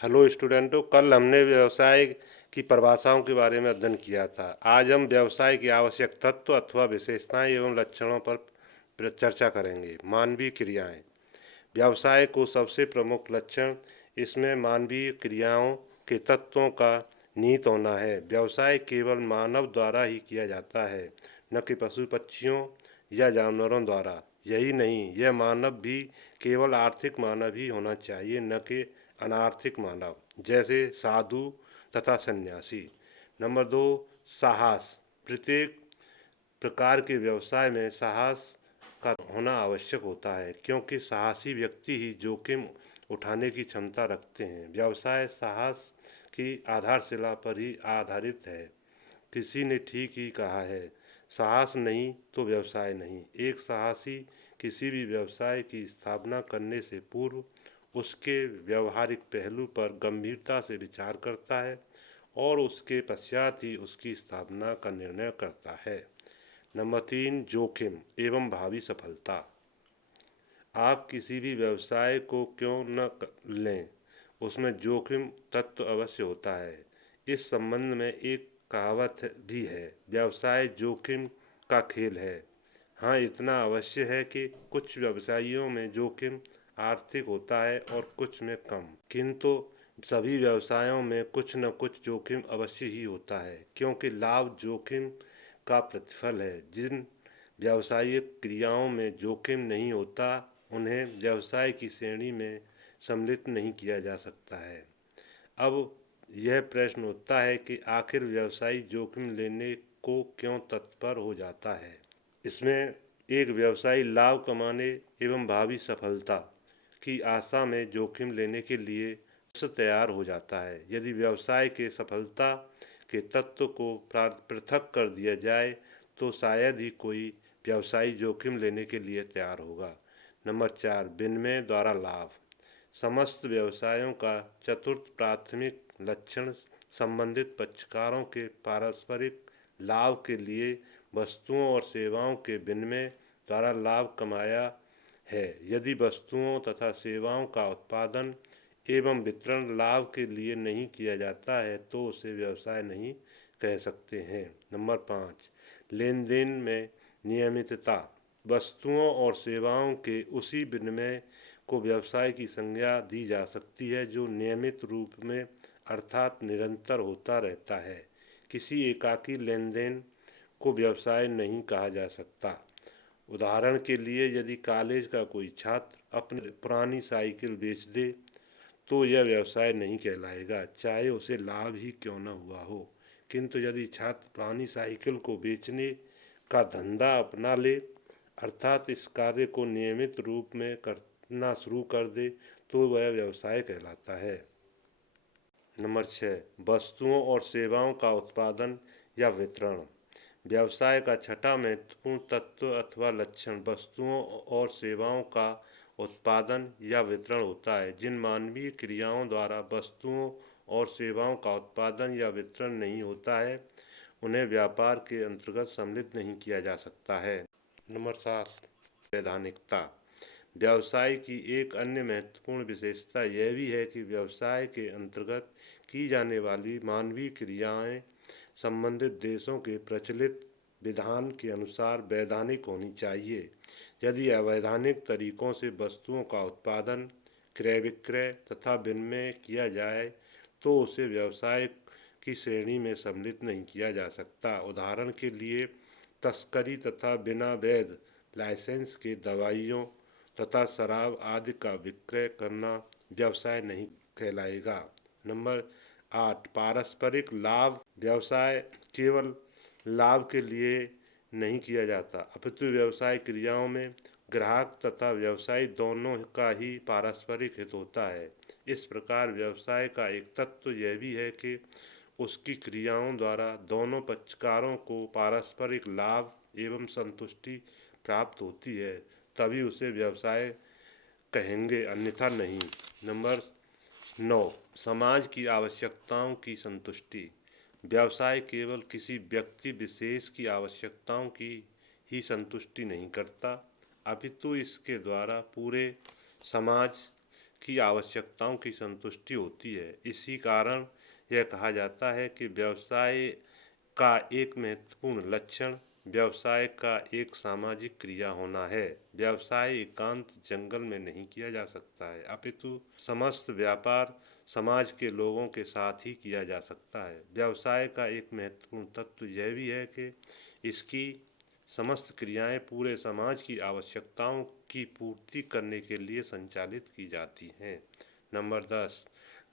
Hello स्टूडेंटों, कल हमने व्यवसाय की परिभाषाओं के बारे में अध्ययन किया था। आज हम व्यवसाय की आवश्यक तत्व अथवा विशेषताएं एवं लक्षणों पर चर्चा करेंगे। मानवीय क्रियाएं। व्यवसाय को सबसे प्रमुख लक्षण इसमें मानवीय क्रियाओं के तत्वों का निहित होना है। व्यवसाय केवल मानव द्वारा ही किया जाता है, न कि पशु पक्षियों या जानवरों द्वारा। यही नहीं, यह मानव भी केवल आर्थिक मानव ही होना चाहिए, न कि अनार्थिक मानव, जैसे साधु तथा सन्यासी। नंबर 2, साहस। प्रत्येक प्रकार के व्यवसाय में साहस का होना आवश्यक होता है, क्योंकि साहसी व्यक्ति ही जोखिम उठाने की क्षमता रखते हैं। व्यवसाय साहस की आधारशिला पर ही आधारित है। किसी ने ठीक ही कहा है, साहस नहीं तो व्यवसाय नहीं। एक साहसी किसी भी व्यवसाय की स्थापना करने से पूर्व उसके व्यवहारिक पहलू पर गंभीरता से विचार करता है और उसके पश्चात ही उसकी स्थापना का निर्णय करता है। नंबर 3, जोखिम एवं भावी सफलता। आप किसी भी व्यवसाय को क्यों न लें, उसमें जोखिम तत्व अवश्य होता है। इस संबंध में एक कहावत भी है, व्यवसाय जोखिम का खेल है। हाँ, इतना अवश्य है कि कुछ व्यवसायों में जोखिम आर्थिक होता है और कुछ में कम, किंतु सभी व्यवसायों में कुछ न कुछ जोखिम अवश्य ही होता है, क्योंकि लाभ जोखिम का प्रतिफल है। जिन व्यावसायिक क्रियाओं में जोखिम नहीं होता, उन्हें व्यवसाय की श्रेणी में सम्मिलित नहीं किया जा सकता है। अब यह प्रश्न उठता है कि आखिर व्यवसायी जोखिम लेने को क्यों तत्पर हो जाता है। इसमें एक व्यवसायी लाभ कमाने एवं भावी सफलता की आशा में जोखिम लेने के लिए तैयार हो जाता है। यदि व्यवसाय के सफलता के तत्व को पृथक कर दिया जाए तो शायद ही कोई व्यवसायी जोखिम लेने के लिए तैयार होगा। नंबर 4, विनिमय द्वारा लाभ। समस्त व्यवसायों का चतुर्थ प्राथमिक लक्षण संबंधित पक्षकारों के पारस्परिक लाभ के लिए वस्तुओं और सेवाओं के विनिमय द्वारा लाभ कमाया है। यदि वस्तुओं तथा सेवाओं का उत्पादन एवं वितरण लाभ के लिए नहीं किया जाता है तो उसे व्यवसाय नहीं कह सकते हैं। नंबर 5, लेन देन में नियमितता। वस्तुओं और सेवाओं के उसी विनिमय को व्यवसाय की संज्ञा दी जा सकती है जो नियमित रूप में अर्थात निरंतर होता रहता है। किसी एकाकी लेन देन को व्यवसाय नहीं कहा जा सकता। उदाहरण के लिए, यदि कॉलेज का कोई छात्र अपनी पुरानी साइकिल बेच दे तो यह व्यवसाय नहीं कहलाएगा, चाहे उसे लाभ ही क्यों न हुआ हो। किंतु यदि छात्र पुरानी साइकिल को बेचने का धंधा अपना ले, अर्थात इस कार्य को नियमित रूप में करना शुरू कर दे, तो वह व्यवसाय कहलाता है। नंबर 6, वस्तुओं और सेवाओं का उत्पादन या वितरण। व्यवसाय का छठा महत्वपूर्ण तत्व अथवा लक्षण वस्तुओं और सेवाओं का उत्पादन या वितरण होता है। जिन मानवीय क्रियाओं द्वारा वस्तुओं और सेवाओं का उत्पादन या वितरण नहीं होता है, उन्हें व्यापार के अंतर्गत सम्मिलित नहीं किया जा सकता है। नंबर 7, वैधानिकता। व्यवसाय की एक अन्य महत्वपूर्ण विशेषता यह भी है कि व्यवसाय के अंतर्गत की जाने वाली मानवीय क्रियाएं संबंधित देशों के प्रचलित विधान के अनुसार वैधानिक होनी चाहिए। यदि अवैधानिक तरीकों से वस्तुओं का उत्पादन, क्रय विक्रय तथा विनिमय किया जाए तो उसे व्यवसाय की श्रेणी में सम्मिलित नहीं किया जा सकता। उदाहरण के लिए, तस्करी तथा बिना वैध लाइसेंस के दवाइयों तथा शराब आदि का विक्रय करना व्यवसाय नहीं कहलाएगा। नंबर 8, पारस्परिक लाभ। व्यवसाय केवल लाभ के लिए नहीं किया जाता, अपितु व्यवसाय क्रियाओं में ग्राहक तथा व्यवसायी दोनों का ही पारस्परिक हित होता है। इस प्रकार व्यवसाय का एक तत्व यह भी है कि उसकी क्रियाओं द्वारा दोनों पक्षकारों को पारस्परिक लाभ एवं संतुष्टि प्राप्त होती है, तभी उसे व्यवसाय कहेंगे, अन्यथा नहीं। नंबर 9, समाज की आवश्यकताओं की संतुष्टि। व्यवसाय केवल किसी व्यक्ति विशेष की आवश्यकताओं की ही संतुष्टि नहीं करता, अपितु इसके द्वारा पूरे समाज की आवश्यकताओं की संतुष्टि होती है। इसी कारण यह कहा जाता है कि व्यवसाय का एक महत्वपूर्ण लक्षण व्यवसाय का एक सामाजिक क्रिया होना है। व्यवसाय एकांत जंगल में नहीं किया जा सकता है, अपितु समस्त व्यापार समाज के लोगों के साथ ही किया जा सकता है। व्यवसाय का एक महत्वपूर्ण तत्व यह भी है कि इसकी समस्त क्रियाएं पूरे समाज की आवश्यकताओं की पूर्ति करने के लिए संचालित की जाती हैं। नंबर 10,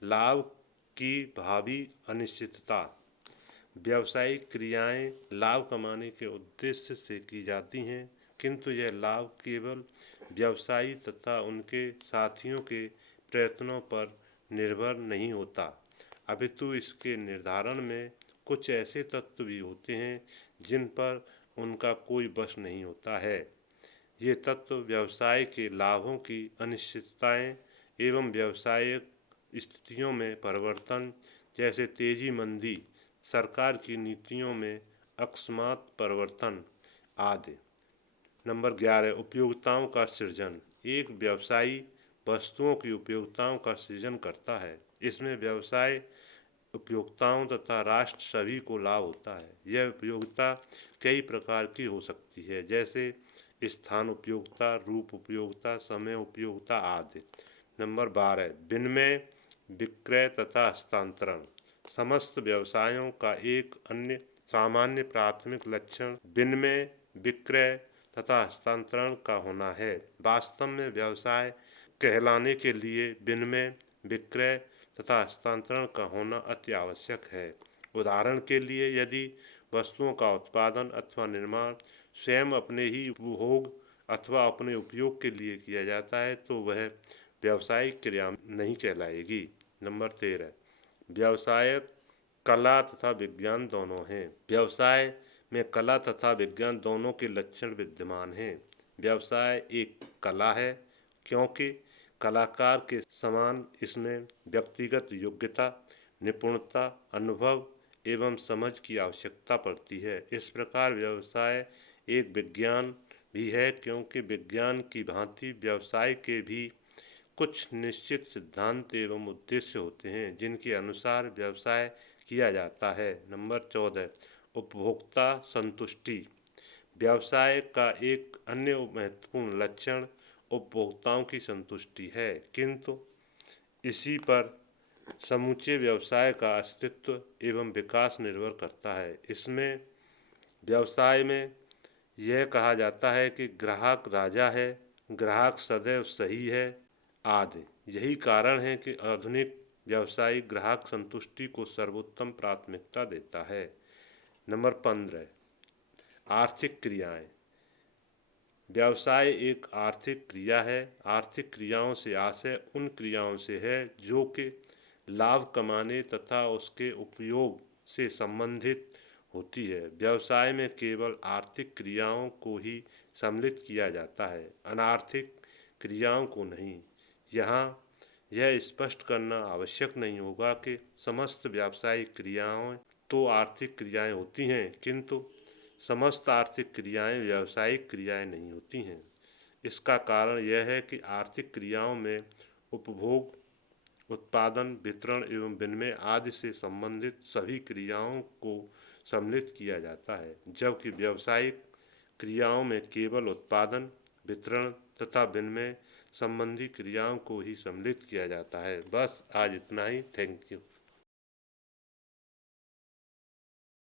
लाभ की भावी अनिश्चितता। व्यावसायिक क्रियाएं लाभ कमाने के उद्देश्य से की जाती हैं, किंतु यह लाभ केवल व्यवसायी तथा उनके साथियों के प्रयत्नों पर निर्भर नहीं होता, अपितु इसके निर्धारण में कुछ ऐसे तत्व भी होते हैं जिन पर उनका कोई बस नहीं होता है। ये तत्व व्यवसाय के लाभों की अनिश्चितताएं एवं व्यावसायिक स्थितियों में परिवर्तन, जैसे तेजी मंदी, सरकार की नीतियों में अकस्मात परिवर्तन आदि। नंबर 11, उपयोगिताओं का सृजन। एक व्यवसायी वस्तुओं की उपयोगिताओं का सृजन करता है। इसमें व्यवसाय उपयोगिताओं तथा राष्ट्र सभी को लाभ होता है। यह उपयोगिता कई प्रकार की हो सकती है, जैसे स्थान उपयोगिता, रूप उपयोगिता, समय उपयोगिता आदि। नंबर 12, विनिमय, विक्रय तथा हस्तांतरण। समस्त व्यवसायों का एक अन्य सामान्य प्राथमिक लक्षण विनिमय, विक्रय तथा हस्तांतरण का होना है। वास्तव में व्यवसाय कहलाने के लिए विनिमय, विक्रय तथा हस्तांतरण का होना अति आवश्यक है। उदाहरण के लिए, यदि वस्तुओं का उत्पादन अथवा निर्माण स्वयं अपने ही उपभोग अथवा अपने उपयोग के लिए किया जाता है तो वह व्यावसायिक क्रिया नहीं कहलाएगी। नंबर 13, व्यवसाय कला तथा विज्ञान दोनों हैं। व्यवसाय में कला तथा विज्ञान दोनों के लक्षण विद्यमान हैं। व्यवसाय एक कला है क्योंकि कलाकार के समान इसमें व्यक्तिगत योग्यता, निपुणता, अनुभव एवं समझ की आवश्यकता पड़ती है। इस प्रकार व्यवसाय एक विज्ञान भी है क्योंकि विज्ञान की भांति व्यवसाय के भी कुछ निश्चित सिद्धांत एवं उद्देश्य होते हैं जिनके अनुसार व्यवसाय किया जाता है। नंबर 14, उपभोक्ता संतुष्टि। व्यवसाय का एक अन्य महत्वपूर्ण लक्षण उपभोक्ताओं की संतुष्टि है, किंतु इसी पर समूचे व्यवसाय का अस्तित्व एवं विकास निर्भर करता है। इसमें व्यवसाय में यह कहा जाता है कि ग्राहक राजा है, ग्राहक सदैव सही है आदि। यही कारण है कि आधुनिक व्यवसायी ग्राहक संतुष्टि को सर्वोत्तम प्राथमिकता देता है। नंबर 15, आर्थिक क्रियाएं। व्यवसाय एक आर्थिक क्रिया है। आर्थिक क्रियाओं से आशय उन क्रियाओं से है जो कि लाभ कमाने तथा उसके उपयोग से संबंधित होती है। व्यवसाय में केवल आर्थिक क्रियाओं को ही सम्मिलित किया जाता है, अनार्थिक क्रियाओं को नहीं। यहाँ यह स्पष्ट करना आवश्यक नहीं होगा कि समस्त व्यावसायिक क्रियाएं तो आर्थिक क्रियाएं होती हैं, किंतु समस्त आर्थिक क्रियाएं व्यावसायिक क्रियाएं नहीं होती हैं। इसका कारण यह है कि आर्थिक क्रियाओं में उपभोग, उत्पादन, वितरण एवं विनिमय आदि से संबंधित सभी क्रियाओं को सम्मिलित किया जाता है, जबकि व्यावसायिक क्रियाओं में केवल उत्पादन, वितरण तथा विनिमय संबंधी क्रियाओं को ही सम्मिलित किया जाता है। बस आज इतना ही। Thank you.